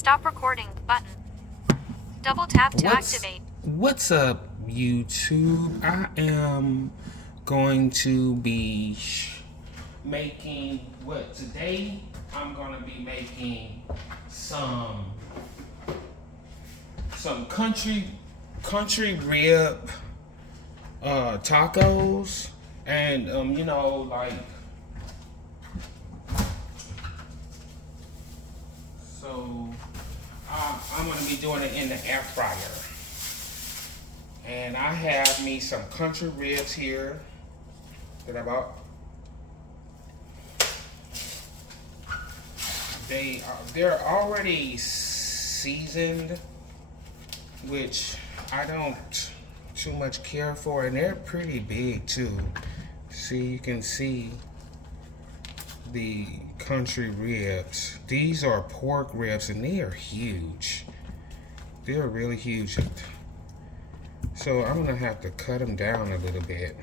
Stop recording button. Double tap to activate. What's up, YouTube? I am going to be making today I'm going to be making some country rib tacos, and I'm going to be doing it in the air fryer. And I have me some country ribs here that I bought. They're already seasoned, which I don't too much care for, and they're pretty big too. See, you can see the country ribs. These are pork ribs, and they are huge. They're really huge. So I'm gonna have to cut them down a little bit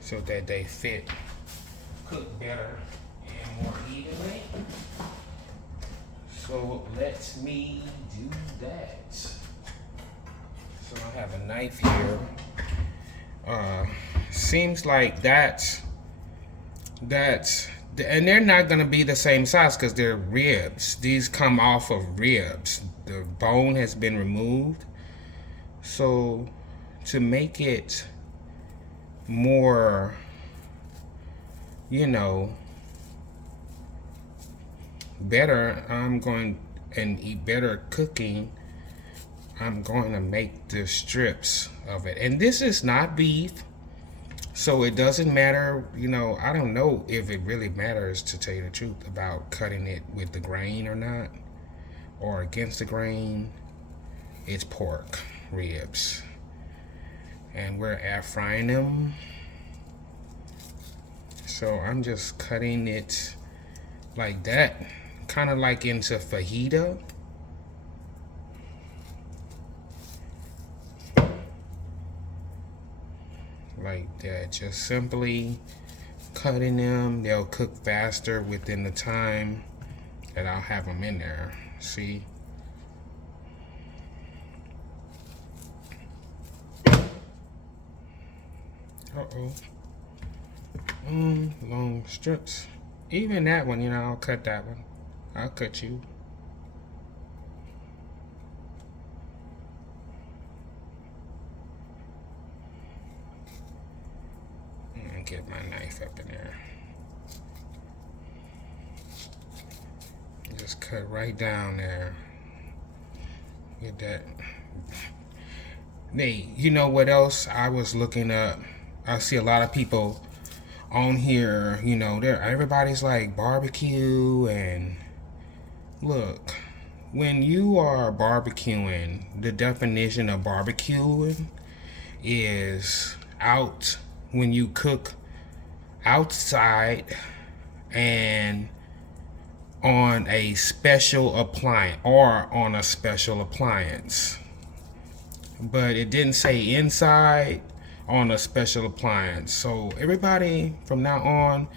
so that they cook better and more evenly. So let me do that. So I have a knife here. Seems like that's and they're not gonna be the same size because they're ribs. These come off of ribs. The bone has been removed. So to make it more, better, and eat better cooking, I'm going to make the strips of it. And this is not beef, so it doesn't matter. I don't know if it really matters, to tell you the truth, about cutting it with the grain or not, or against the grain. It's pork ribs, and we're air frying them. So I'm just cutting it like that, kind of like into fajita. Like that, just simply cutting them. They'll cook faster within the time that I'll have them in there. See? Long strips. Even that one, I'll cut that one. I'll cut you. And get my knife up in there. Just cut right down there. Get that. Hey, you know what else I was looking up? I see a lot of people on here, everybody's like barbecue, and look, when you are barbecuing, the definition of barbecuing is when you cook outside and on a special appliance, but it didn't say inside on a special appliance. So everybody from now on,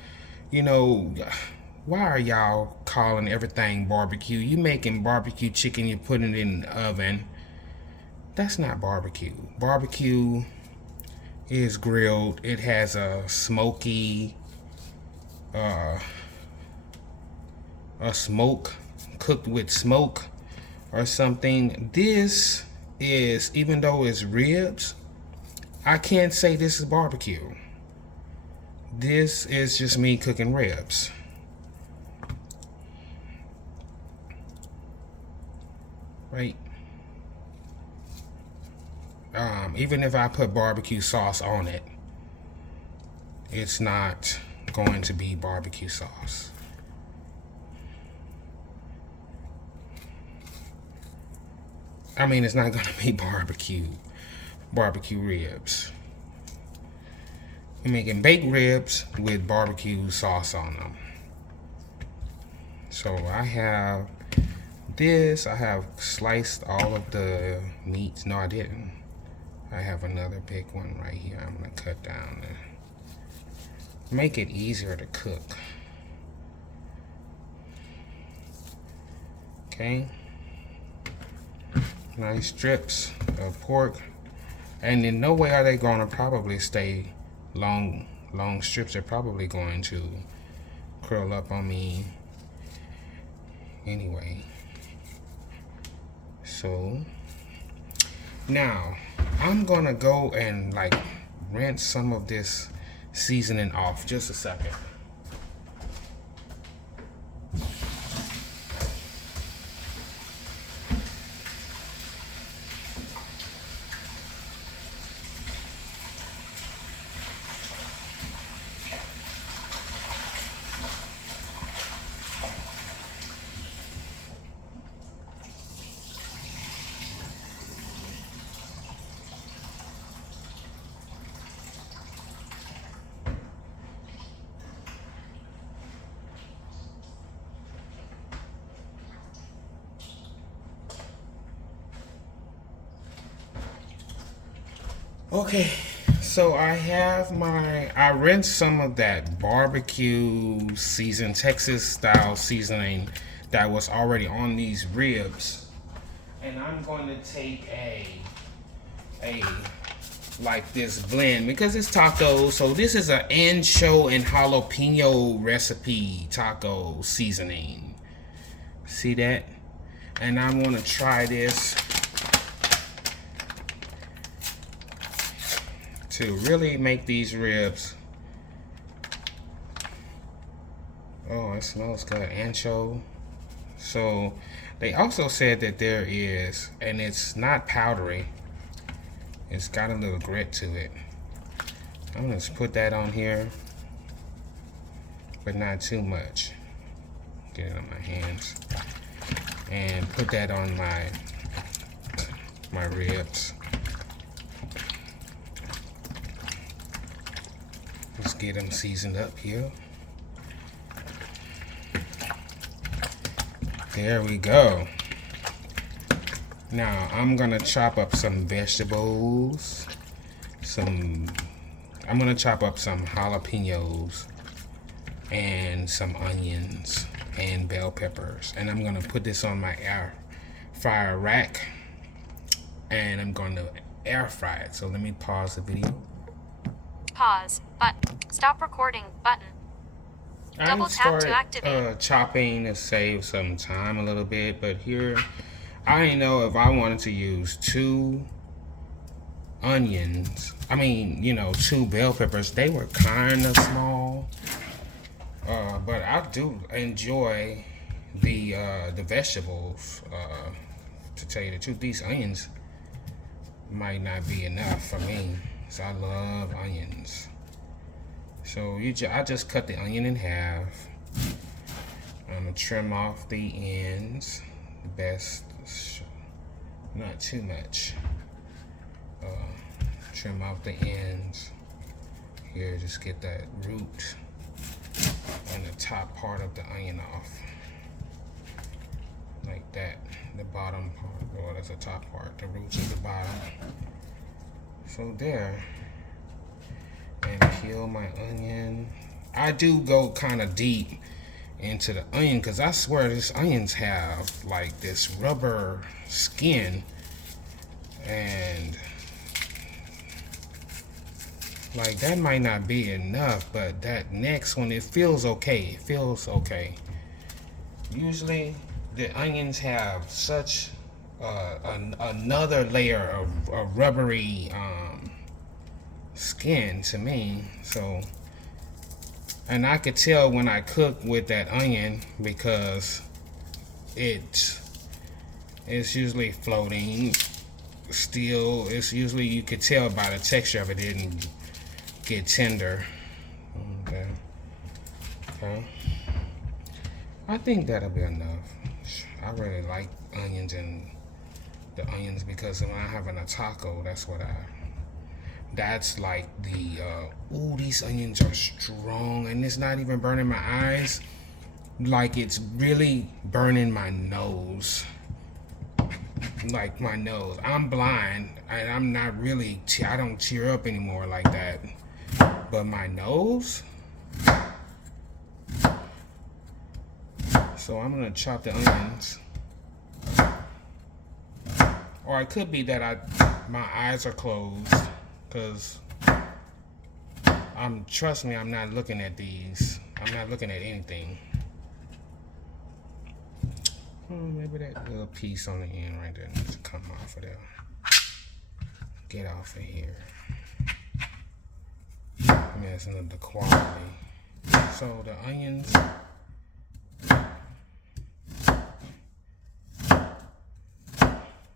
why are y'all calling everything barbecue? You making barbecue chicken, you putting it in the oven. That's not barbecue. Barbecue is grilled. It has a smoky, a smoke, cooked with smoke or something. This is, even though it's ribs, I can't say this is barbecue. This is just me cooking ribs. Right? Even if I put barbecue sauce on it, it's not going to be barbecue sauce. I mean, it's not going to be barbecue ribs. We're making baked ribs with barbecue sauce on them. So I have this. I have sliced all of the meats. No, I didn't. I have another big one right here. I'm going to cut down there. Make it easier to cook. Okay. Nice strips of pork. And in no way are they going to probably stay long strips. They're probably going to curl up on me anyway. So now I'm going to go and like rinse some of this seasoning off. Just a second. Okay, so I rinsed some of that barbecue season, Texas style seasoning that was already on these ribs. And I'm going to take a like this blend because it's tacos. So this is an ancho and jalapeno recipe taco seasoning. See that? And I want to try this to really make these ribs. Oh, it smells good. Ancho. So they also said that there is, and it's not powdery, it's got a little grit to it. I'm gonna just put that on here, but not too much. Get it on my hands and put that on my ribs. Let's get them seasoned up here. There we go. Now I'm gonna chop up some vegetables. I'm gonna chop up some jalapenos and some onions and bell peppers. And I'm gonna put this on my air fryer rack and I'm gonna air fry it. So let me pause the video. Pause button. Stop recording button. Double tap to activate. Chopping to save some time a little bit, but here I didn't know if I wanted to use 2 onions. I mean, 2 bell peppers. They were kind of small, but I do enjoy the vegetables. To tell you the truth, these onions might not be enough for me. So I love onions. So I just cut the onion in half. I'm gonna trim off the ends. The best, not too much. Trim off the ends. Here, just get that root and the top part of the onion off. Like that. The bottom part, or that's the top part. The roots at the bottom. So there. And peel my onion. I do go kind of deep into the onion because I swear these onions have like this rubber skin, and like that might not be enough, but that next one, it feels okay. It feels okay. Usually the onions have such another layer of rubbery skin to me. So, and I could tell when I cook with that onion because it's usually floating still. It's usually, you could tell by the texture of it didn't get tender. Okay. I think that'll be enough. I really like onions and the onions because when I'm having a taco, that's like the, ooh, these onions are strong and it's not even burning my eyes. Like it's really burning my nose. Like my nose. I'm blind and I'm not really, I don't tear up anymore like that. But my nose. So I'm gonna chop the onions Or it could be that my eyes are closed, because trust me, I'm not looking at these. I'm not looking at anything. Maybe that little piece on the end right there needs to come off of there. Get off of here. Messing up the quality. So the onions,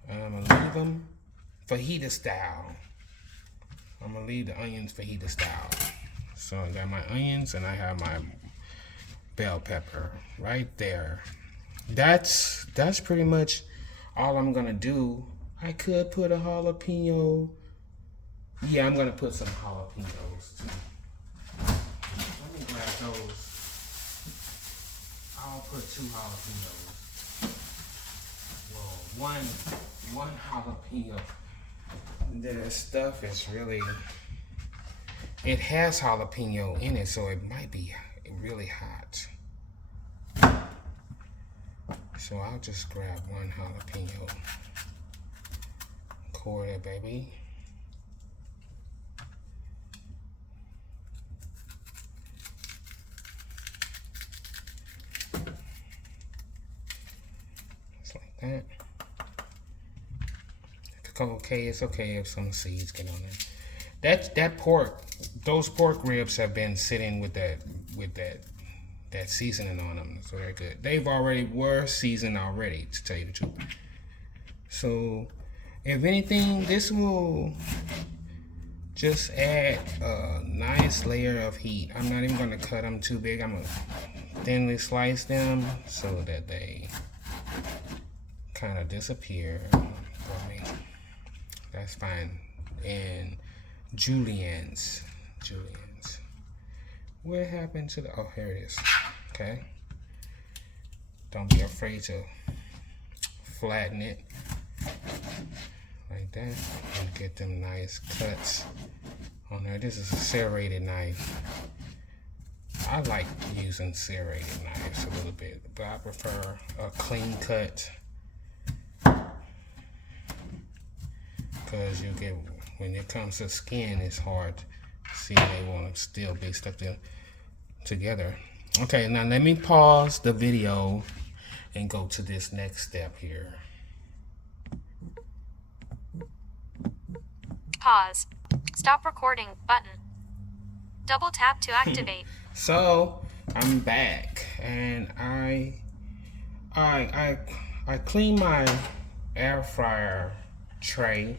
I'm gonna leave them fajita style. I'm gonna leave the onions fajita style. So I got my onions and I have my bell pepper right there. That's pretty much all I'm gonna do. I could put a jalapeno. Yeah, I'm gonna put some jalapenos too. Let me grab those. I'll put 2 jalapenos. Well, one jalapeno. The stuff is really, it has jalapeno in it, so it might be really hot. So I'll just grab 1 jalapeno. Quarter, baby. Just like that. Okay, it's okay if some seeds get on it. That pork, those pork ribs have been sitting with that seasoning on them, so they're good. They've already were seasoned already, to tell you the truth. So if anything, this will just add a nice layer of heat. I'm not even gonna cut them too big. I'm gonna thinly slice them so that they kind of disappear for me. That's fine. And juliennes. What happened to the, oh, here it is. Okay. Don't be afraid to flatten it like that and get them nice cuts on there. This is a serrated knife. I like using serrated knives a little bit, but I prefer a clean cut, because you get, when it comes to skin, it's hard to see. They want to still be stuck together. Okay, now let me pause the video and go to this next step here. Pause. Stop recording button. Double tap to activate. So I'm back, and I clean my air fryer tray.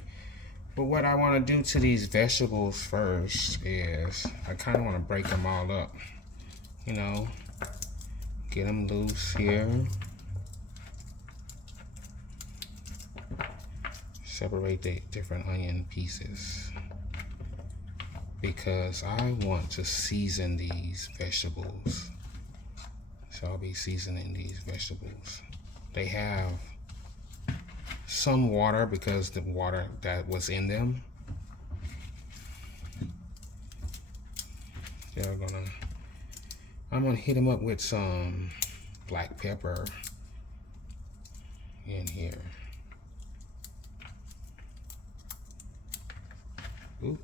But what I want to do to these vegetables first is I kind of want to break them all up. You know, get them loose here. Separate the different onion pieces, because I want to season these vegetables. So I'll be seasoning these vegetables. They have some water because the water that was in them. I'm gonna hit them up with some black pepper in here. Oop.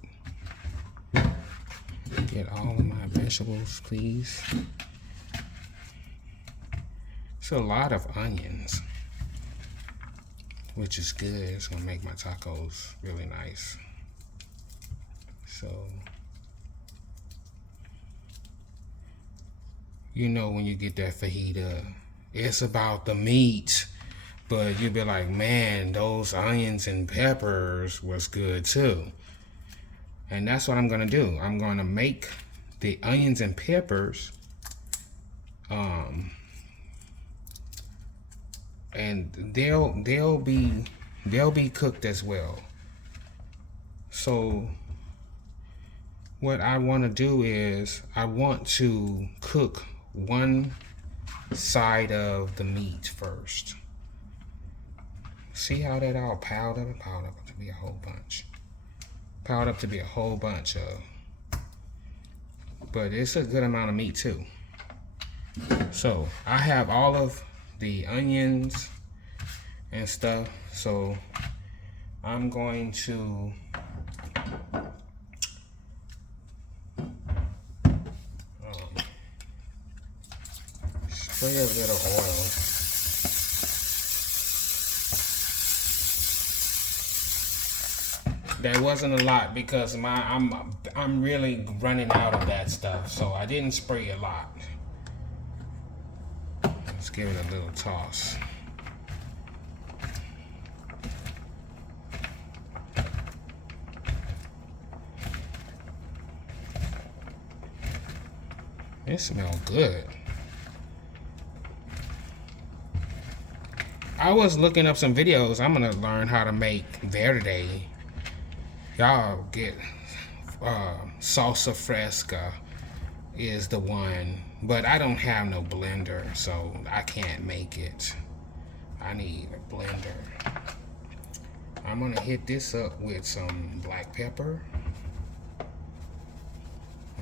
Get all of my vegetables, please. It's a lot of onions, which is good. It's gonna make my tacos really nice. So, you know, when you get that fajita, it's about the meat, but you'll be like, man, those onions and peppers was good too. And that's what I'm gonna do. I'm gonna make the onions and peppers, and they'll be cooked as well. So what I want to do is I want to cook one side of the meat first. See how that all piled up to be a whole bunch. Piled up to be a whole bunch of, but it's a good amount of meat too. So I have all of the onions and stuff. So I'm going to spray a little oil. That wasn't a lot because I'm really running out of that stuff, so I didn't spray a lot. Let's give it a little toss. It smells good. I was looking up some videos. I'm gonna learn how to make verde. Y'all get salsa fresca is the one, but I don't have no blender, so I can't make it. I need a blender. I'm gonna hit this up with some black pepper.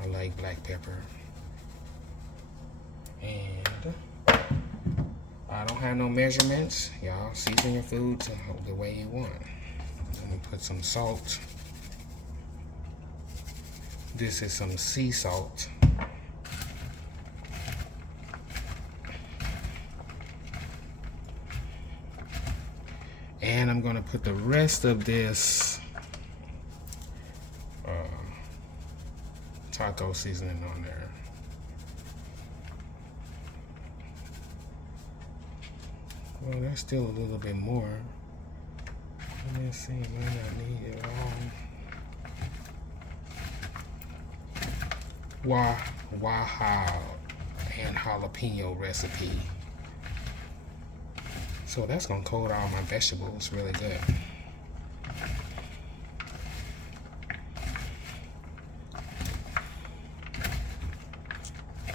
I like black pepper. And I don't have no measurements. Y'all season your food to the way you want. I'm gonna put some salt. This is some sea salt. And I'm gonna put the rest of this taco seasoning on there. Well, that's still a little bit more. Let's see, it might not need it all. Waha and jalapeno recipe. So that's gonna coat all my vegetables really good.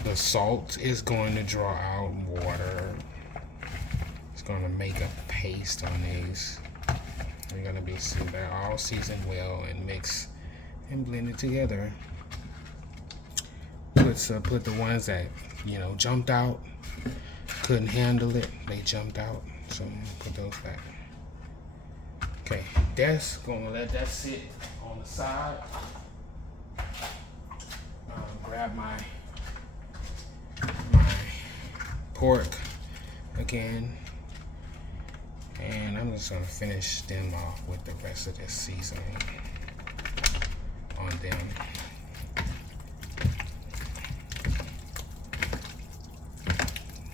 The salt is going to draw out water. It's gonna make a paste on these. They're gonna be they're all seasoned well and mixed and blended together. Put the ones that jumped out, couldn't handle it. They jumped out, so I'm gonna put those back. Okay, that's gonna let that sit on the side. Grab my pork again, and I'm just gonna finish them off with the rest of this seasoning on them.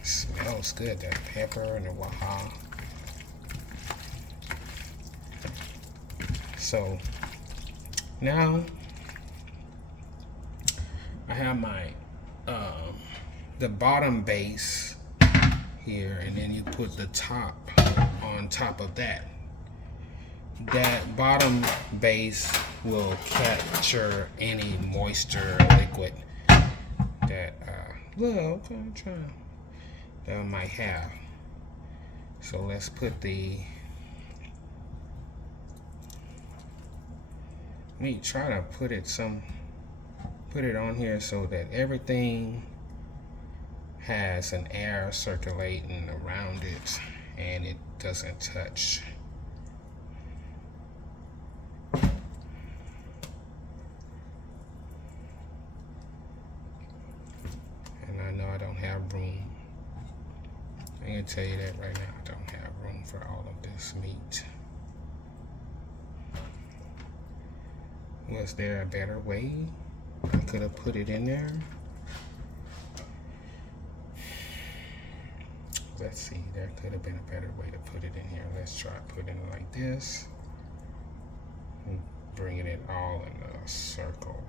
Smells good, that pepper and the waha. So now I have my the bottom base here, and then you put the top on top of that. That bottom base will capture any moisture liquid that that I might have. So let's put try to put it on here so that everything has an air circulating around it and it doesn't touch. And I know I don't have room. I can tell you that right now, I don't have room for all of this meat. Was there a better way I could have put it in there? Let's see, there could have been a better way to put it in here. Let's try putting it like this and bringing it all in a circle.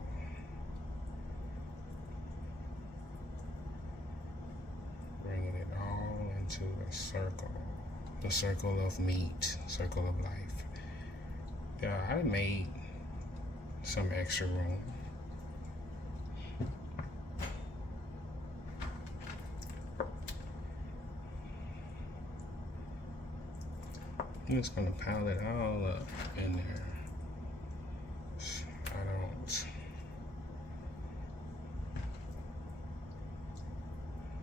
Bringing it all into the circle of meat, circle of life. Yeah, I made some extra room. I'm just gonna pile it all up in there.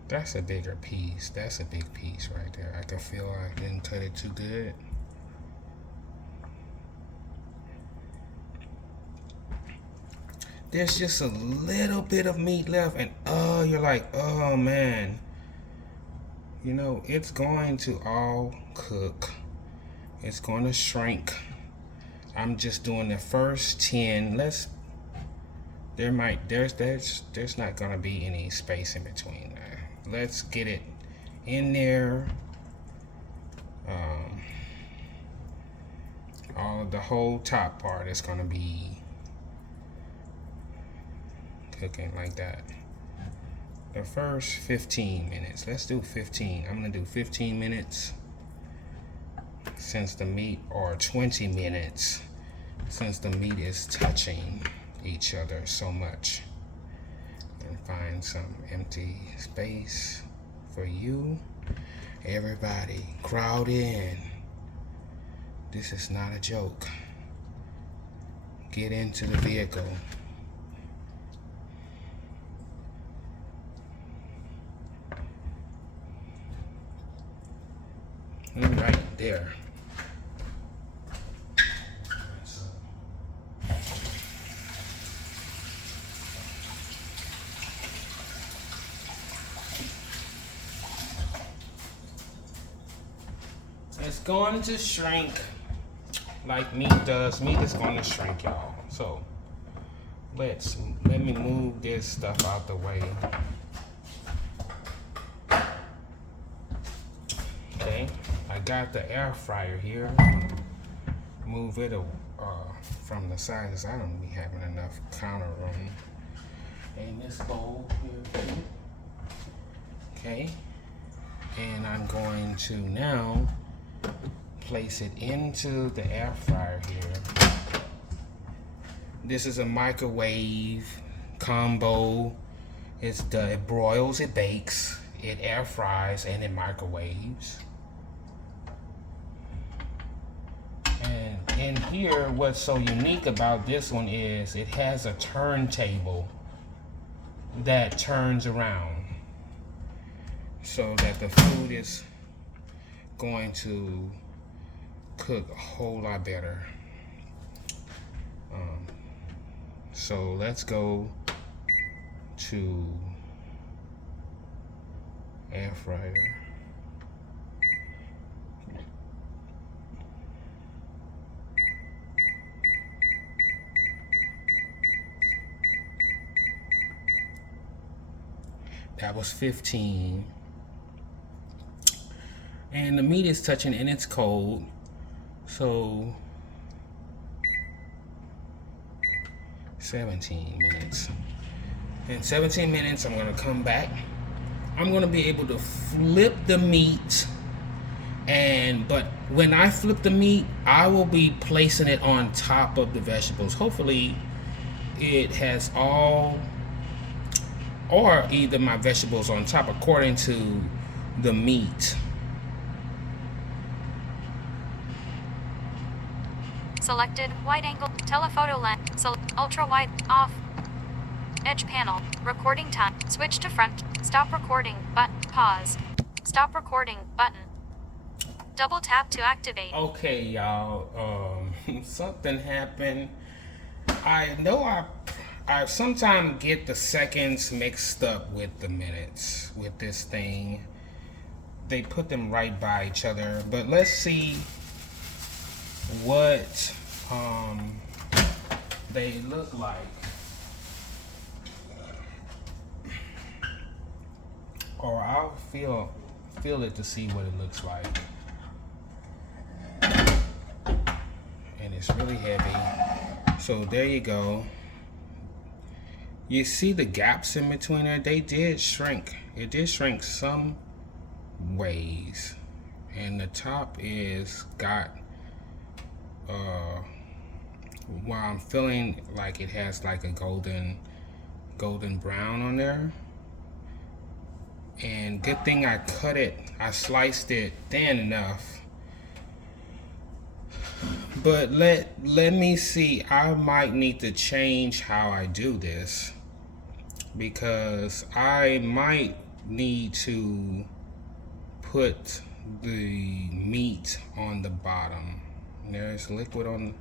That's a bigger piece. That's a big piece right there. I can feel I didn't cut it too good. there's just a little bit of meat left, and oh, you're like, oh man, you know, it's going to all cook. It's going to shrink. I'm just doing the first 10. There's not gonna be any space in between there. Let's get it in there. All of the whole top part is gonna be cooking like that. The first 15 minutes. Let's do 15. I'm gonna do 15 minutes since the meat, or 20 minutes since the meat is touching each other so much. And find some empty space for you. Everybody crowd in. This is not a joke. Get into the vehicle. Right there. It's going to shrink like meat does. Meat is going to shrink, y'all. So let me move this stuff out the way. Okay, I got the air fryer here. Move it from the side, because I don't be having enough counter room. And this bowl here too. Okay, and I'm going to now place it into the air fryer here. This is a microwave combo. It broils, it bakes, it air fries, and it microwaves. And in here, what's so unique about this one is it has a turntable that turns around so that the food is going to cook a whole lot better. So let's go to air fryer. That was 15. And the meat is touching and it's cold. So 17 minutes. In 17 minutes, I'm gonna come back. I'm gonna be able to flip the meat, but when I flip the meat, I will be placing it on top of the vegetables. Hopefully it has all, or either my vegetables on top according to the meat. Selected wide angle telephoto lens. Ultra wide off. Edge panel. Recording time. Switch to front. Stop recording button. Pause. Stop recording button. Double tap to activate. Okay, y'all. Something happened. I know I sometimes get the seconds mixed up with the minutes with this thing. They put them right by each other, but let's see what they look like. Or I'll feel it to see what it looks like. And it's really heavy. So there you go. You see the gaps in between there? They did shrink. It did shrink some ways. And the top is got while I'm feeling like it has like a golden brown on there. And good thing I sliced it thin enough. But let me see, I might need to change how I do this, because I might need to put the meat on the bottom. There's liquid on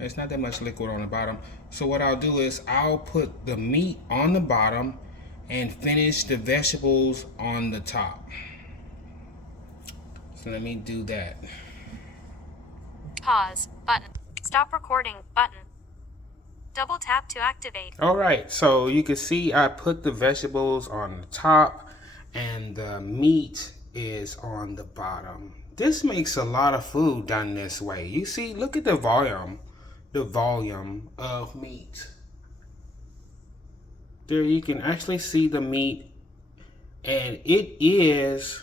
It's not that much liquid on the bottom. So what I'll do is I'll put the meat on the bottom and finish the vegetables on the top. So let me do that. Pause button. Stop recording button. Double tap to activate. All right, so you can see I put the vegetables on the top and the meat is on the bottom. This makes a lot of food done this way. You see, look at the volume of meat. There you can actually see the meat, and it is,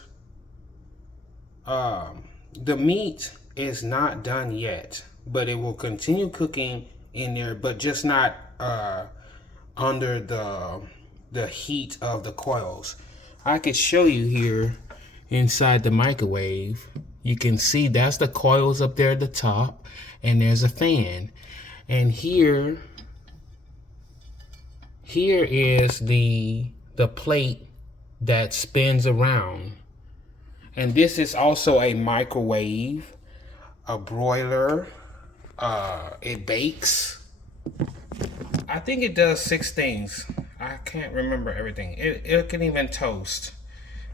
the meat is not done yet, but it will continue cooking in there, but just not under the heat of the coils. I could show you here inside the microwave. You can see that's the coils up there at the top, and there's a fan. And here is the plate that spins around. And this is also a microwave, a broiler. It bakes. I think it does 6 things. I can't remember everything. It can even toast.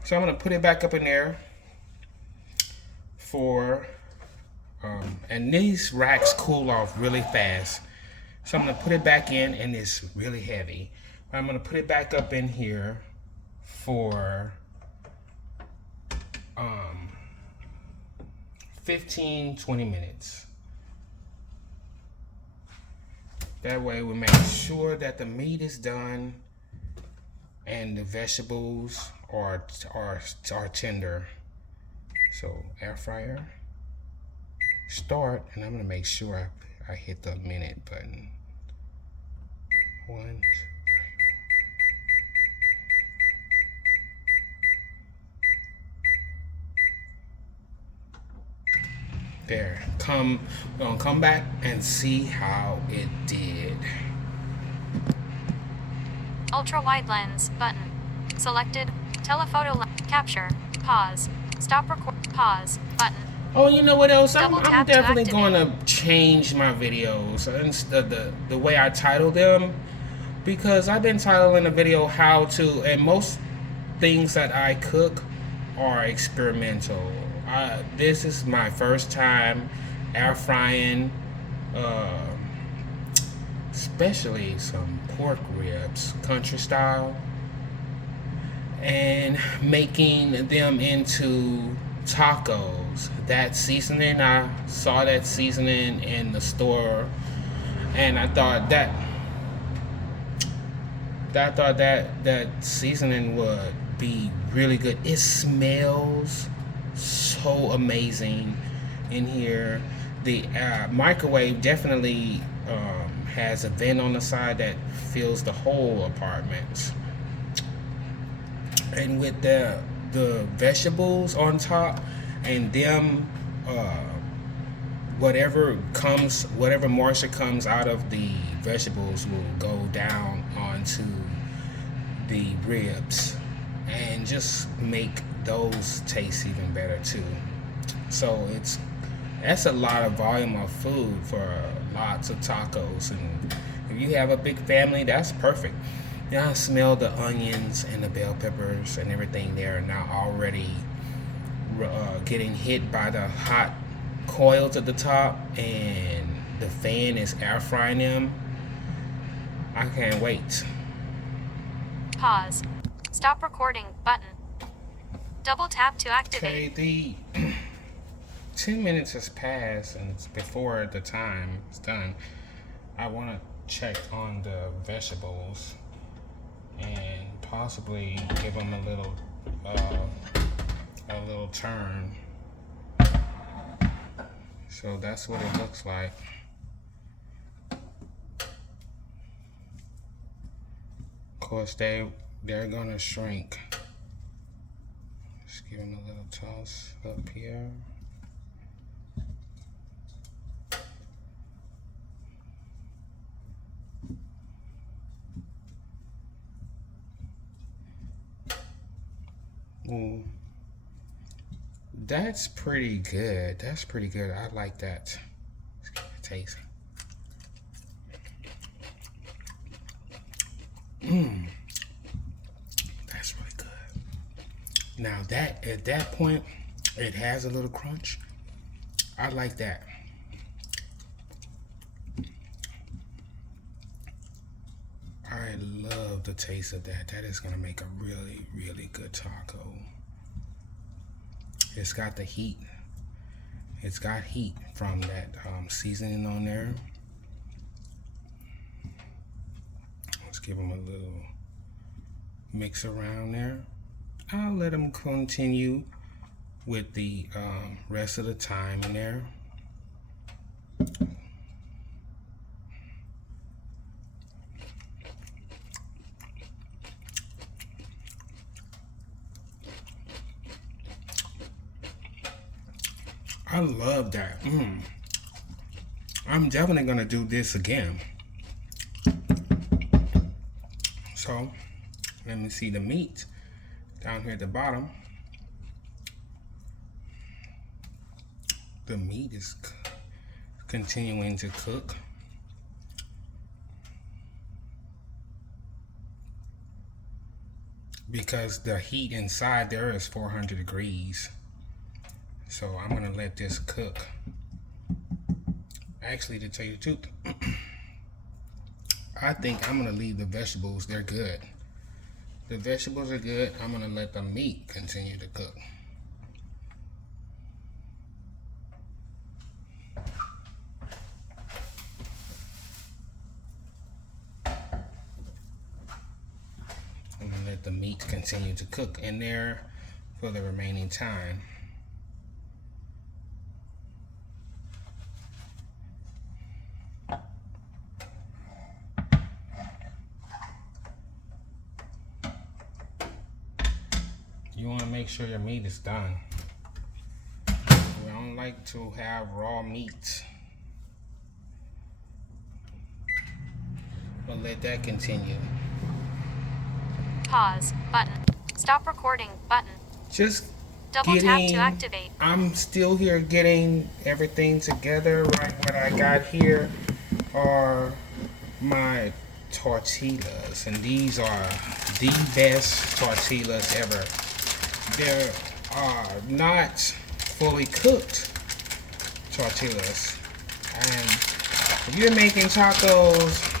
So I'm gonna put it back up in there for, and these racks cool off really fast. So I'm gonna put it back in, and it's really heavy. I'm gonna put it back up in here for 15-20 minutes. That way we make sure that the meat is done and the vegetables are tender. So air fryer, start, and I'm gonna make sure I hit the minute button. 1, 2, 3, 4. There, we're gonna come back and see how it did. Ultra wide lens button. Selected. Telephoto capture. Pause. Stop record. Pause button. Oh, you know what else? I'm tap to definitely activate. going to change my videos and the way I title them, because I've been titling a video how to, and most things that I cook are experimental. This is my first time air frying, especially some pork ribs, country style, and making them into tacos. That seasoning, I saw that seasoning in the store, and I thought that seasoning would be really good. It smells so amazing in here. The microwave definitely has a vent on the side that fills the whole apartment. And with the vegetables on top, and them whatever moisture comes out of the vegetables will go down onto the ribs and just make those taste even better too. So that's a lot of volume of food for lots of tacos, and if you have a big family, that's perfect. Now I smell the onions and the bell peppers and everything there now already getting hit by the hot coils at the top, and the fan is air frying them. I can't wait. Pause. Stop recording button. Double tap to activate. Okay, the 10 minutes has passed and it's before the time is done. I want to check on the vegetables and possibly give them a little turn. So that's what it looks like. Of course, they're gonna shrink. Just give them a little toss up here. Ooh. That's pretty good. That's pretty good. I like that. Let's give it a taste. That's really good. Now that at that point, it has a little crunch. I like that. I love the taste of that. That is gonna make a really, really good taco. It's got the heat. It's got heat from that seasoning on there. Let's give them a little mix around there. I'll let them continue with the rest of the time in there. I love that. I'm definitely gonna do this again. So let me see the meat down here at the bottom. The meat is continuing to cook. Because the heat inside there is 400 degrees. So I'm gonna let this cook. Actually, to tell you the truth, I think I'm gonna leave the vegetables. They're good. The vegetables are good. I'm gonna let the meat continue to cook. I'm gonna let the meat continue to cook in there for the remaining time. You want to make sure your meat is done. We don't like to have raw meat. But let that continue. Pause button. Stop recording button. Just Double tap to activate. I'm still here getting everything together. Right, what I got here are my tortillas, and these are the best tortillas ever. There are not fully cooked tortillas, and if you're making tacos,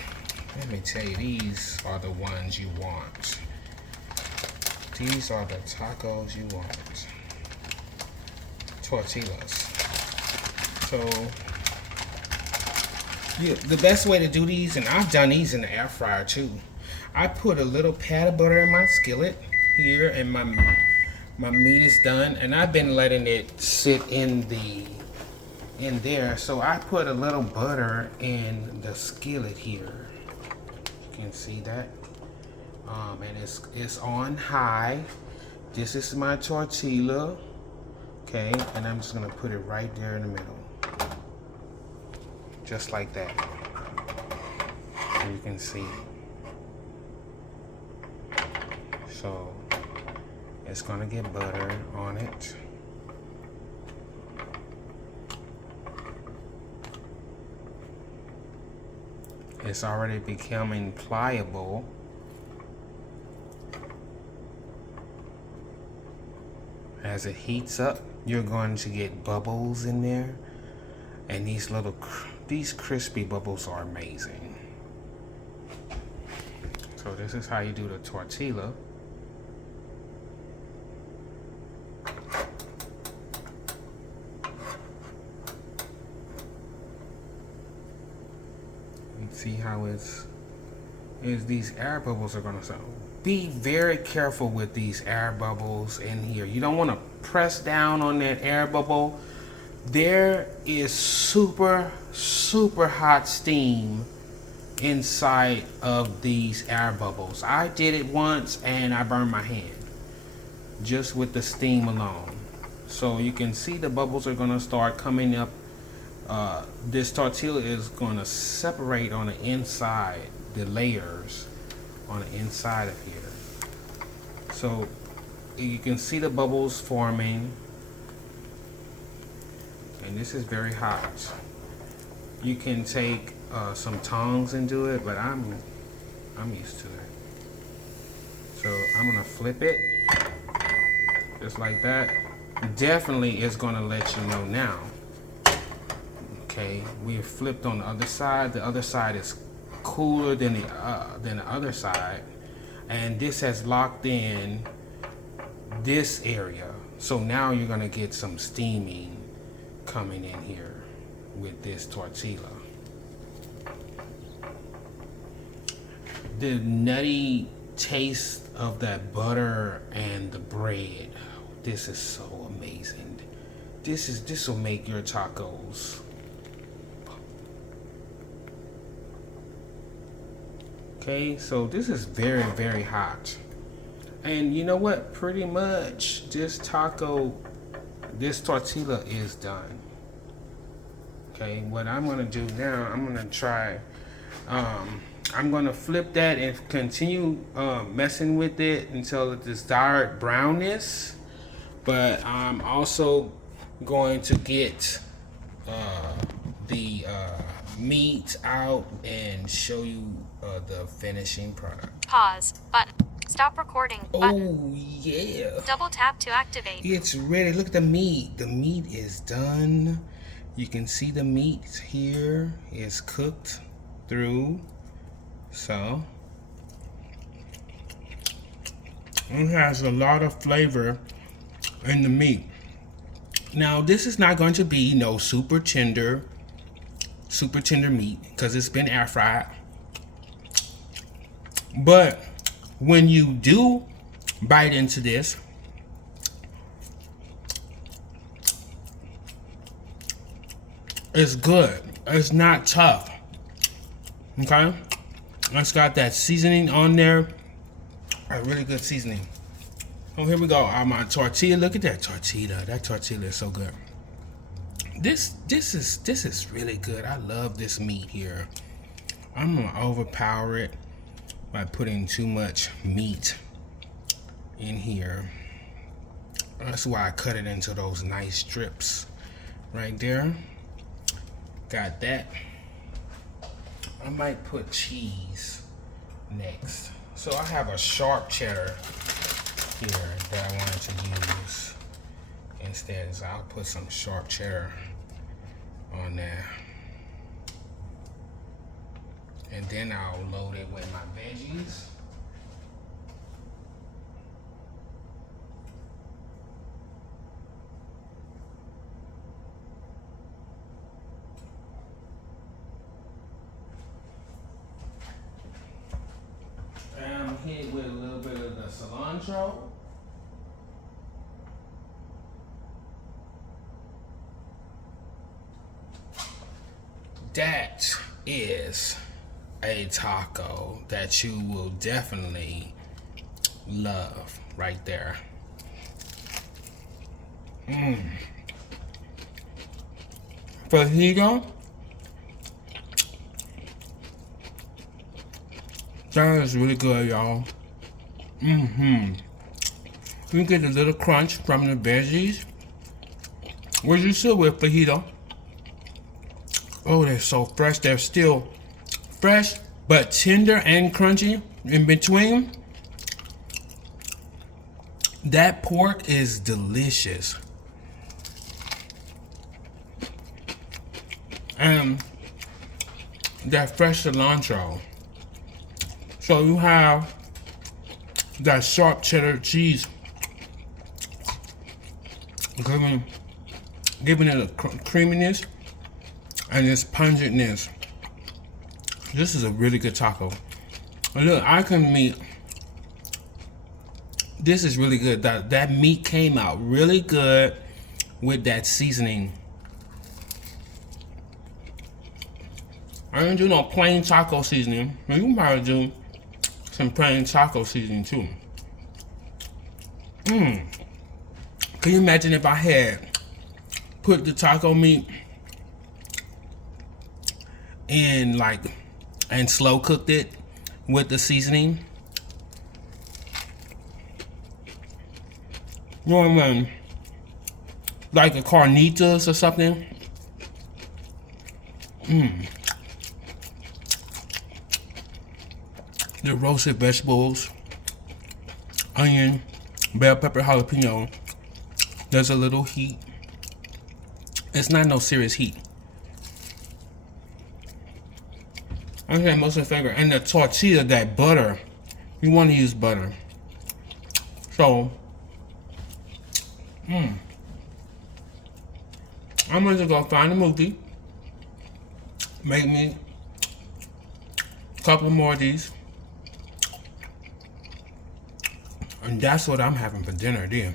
let me tell you, these are the ones you want. These are the tacos you want. Tortillas. So yeah, the best way to do these, and I've done these in the air fryer too. I put a little pat of butter in my skillet here, and my meat is done, and I've been letting it sit in there. So I put a little butter in the skillet here. You can see that, and it's on high. This is my tortilla, okay, and I'm just gonna put it right there in the middle, just like that. So you can see. So it's gonna get butter on it. It's already becoming pliable. As it heats up, you're going to get bubbles in there, and these crispy bubbles are amazing. So this is how you do the tortilla. See how these air bubbles are gonna sound. Be very careful with these air bubbles in here. You don't want to press down on that air bubble. There is super hot steam inside of these air bubbles. I did it once and I burned my hand just with the steam alone. So you can see the bubbles are gonna start coming up. This tortilla is going to separate on the inside, the layers on the inside of here. So you can see the bubbles forming, and this is very hot. You can take some tongs and do it, but I'm used to it. So I'm gonna flip it just like that. Definitely is gonna let you know now. Okay, we flipped on the other side. The other side is cooler than the other side, and this has locked in this area. So now you're gonna get some steaming coming in here with this tortilla. The nutty taste of that butter and the bread. This is so amazing. This will make your tacos. Okay, so this is very, very hot. And you know what? Pretty much this tortilla is done. Okay, what I'm gonna do now, I'm gonna try, I'm gonna flip that and continue messing with it until the desired brownness. But I'm also going to get the meat out and show you the finishing product. Pause button. Stop recording button. Oh yeah. Double tap to activate. It's ready. Look at the meat. The meat is done. You can see the meat here is cooked through. So it has a lot of flavor in the meat. Now this is not going to be no super tender meat because it's been air fried. But when you do bite into this, it's good. It's not tough. Okay? It's got that seasoning on there. A really good seasoning. Oh, here we go. My tortilla. Look at that tortilla. That tortilla is so good. This is really good. I love this meat here. I'm gonna overpower it by putting too much meat in here. That's why I cut it into those nice strips right there. Got that. I might put cheese next. So I have a sharp cheddar here that I wanted to use instead. So I'll put some sharp cheddar on there. And then I'll load it with my veggies. And I'm hit with a little bit of the cilantro. That is a taco that you will definitely love right there. Fajita. That is really good, y'all. You get a little crunch from the veggies. What you sit with fajita? Oh, they're so fresh. They're still fresh, but tender and crunchy in between. That pork is delicious. And that fresh cilantro. So you have that sharp cheddar cheese giving it a creaminess and its pungentness. This is a really good taco. And look, I can meat. This is really good. That meat came out really good with that seasoning. I didn't do no plain taco seasoning. You can probably do some plain taco seasoning too. Can you imagine if I had put the taco meat in and slow cooked it with the seasoning? You know what I mean? Like a carnitas or something. The roasted vegetables onion, bell pepper, jalapeno. There's a little heat. It's not no serious heat. I think most of the favorite. And the tortilla, that butter. You want to use butter. So, I'm going to go find a movie. Make me a couple more of these. And that's what I'm having for dinner then.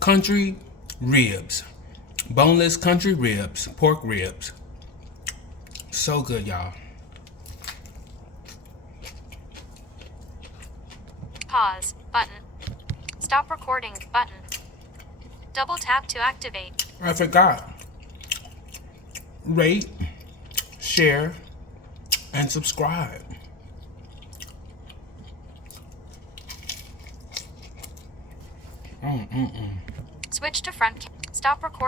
Country ribs. Boneless country ribs. Pork ribs. So good, y'all. Pause button. Stop recording button. Double tap to activate. I forgot. Rate, share, and subscribe. Switch to front. Stop recording.